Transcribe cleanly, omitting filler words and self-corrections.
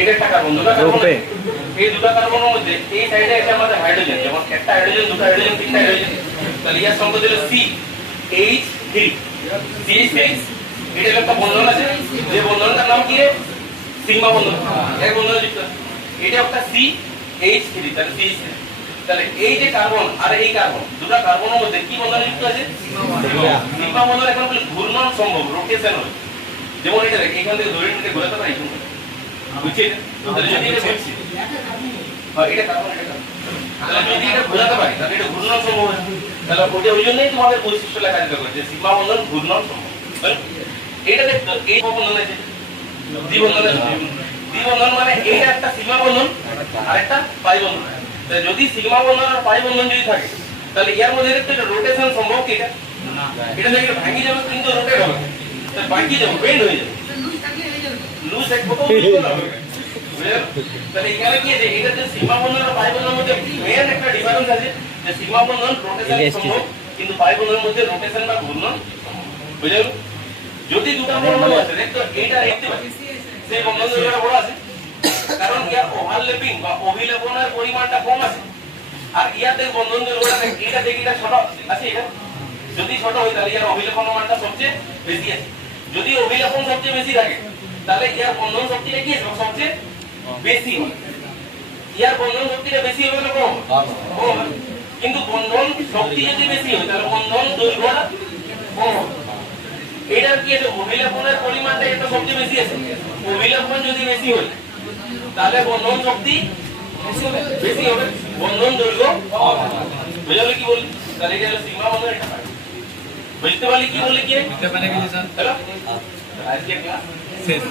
এটা একটা কার্বন, দুটো কার্বন, এই দুটো কার্বনের মধ্যে এই সাইডে আছে আমাদের হাইড্রোজেন, যেমন একটা হাইড্রোজেন, দুটো হাইড্রোজেন, তিনটা হাইড্রোজেন, তাহলে ইয়ার সংখ্যা দিল CH3, CH3, এটা একটা বন্ধন আছে, যে বন্ধনটার নাম কি? সিগমা বন্ধন, এই বন্ধন যুক্ত। এটা একটা CH3, তাহলে CH3, তাহলে এই যে কার্বন আর এই কার্বন, দুটো কার্বনের মধ্যে কি বন্ধন যুক্ত আছে? সিগমা বন্ধন। এখন বলি ঘূর্ণন সম্ভব, রোটেশন হয়, যেমন এটা দেখ, এখান থেকে ধরে নিতে ঘোরাতে পারি, বুঝছিস? তাহলে যদি এটা ঘুরছে, হ্যাঁ এটা কার্বন, এটা কার্বন, তাহলে যদি এটা ঘোরাতে পারি তাহলে এটা ঘূর্ণন সম্ভব হয়। তাহলে ওটা ওই জন্যই তোমাদের বৈশিষ্ট্য লেখা যেতে পারে যে সিগমা বন্ধন ঘূর্ণন সম্ভব। এটা দেখো, এই বন্ধন আছে, দ্বিবন্ধন আছে, দ্বিবন্ধন মানে এইটা একটা সিগমা বন্ধন আর একটা পাই বন্ধন। তাহলে যদি সিগমা বন্ধন আর পাই বন্ধন যদি থাকে, তাহলে এর মধ্যে দেখতে এটা রোটেশন সম্ভব কি? এটা এটা দেখে ভাঙি যাবে, কিন্তু রোটেট হবে, তাহলে বাকি যাবে, বেন্ড হয়ে যাবে, লুজ এক কত হবে। তাহলে এখানে কি আছে, এটা যে সিগমা বন্ধন আর পাই বন্ধনের মধ্যে মেইন একটা ডিফারেন্স আছে, যে সিগমা বন্ধন রোটেশন সম্ভব, কিন্তু পাই বন্ধনের মধ্যে রোটেশন বা ঘূর্ণন বুঝে গেল। যদি দুটো বন্ধন আছে, দেখো এইটা দেখতে পাচ্ছি সেই বন্ধন দুটো বড় আছে, কারণ ইয়ার ওভারল্যাপিং বা অভিলেপনের পরিমাণটা কম আছে, আর ইয়াতে বন্ধন দুটো দেখ, এটা দেখি এটা ছোট আছে, এটা যদি ছোট হয় তাহলে ইয়ার অভিলেপন মানটা সবচেয়ে বেশি আছে। যদি অভিলেপন সবচেয়ে বেশি থাকে, তাহলে ইয়ার বন্ধন শক্তিটা কি সবচেয়ে বেশি হয়। ইয়ার বন্ধন শক্তিটা বেশি হবে না কম? কম। কিন্তু বন্ধন শক্তি যদি বেশি হয় তাহলে বন্ধন দৈর্ঘ্য কম হবে। এটার কি আছে, অভিলেপনের পরিমাণটা এটা সবচেয়ে বেশি আছে, অভিলেপন যদি বেশি হয় তাহলে বন্ধন শক্তি বেশি হবে, বন্ধন দৈর্ঘ্য কম হবে। বুঝলে কি বলি? তাহলে এটা হলো সিগমা বন্ধন, এটা বুঝতে পারলি কি বললি? কি বুঝতে পারলে কি স্যার? হ্যালো, আজকে ক্লাস শেষ।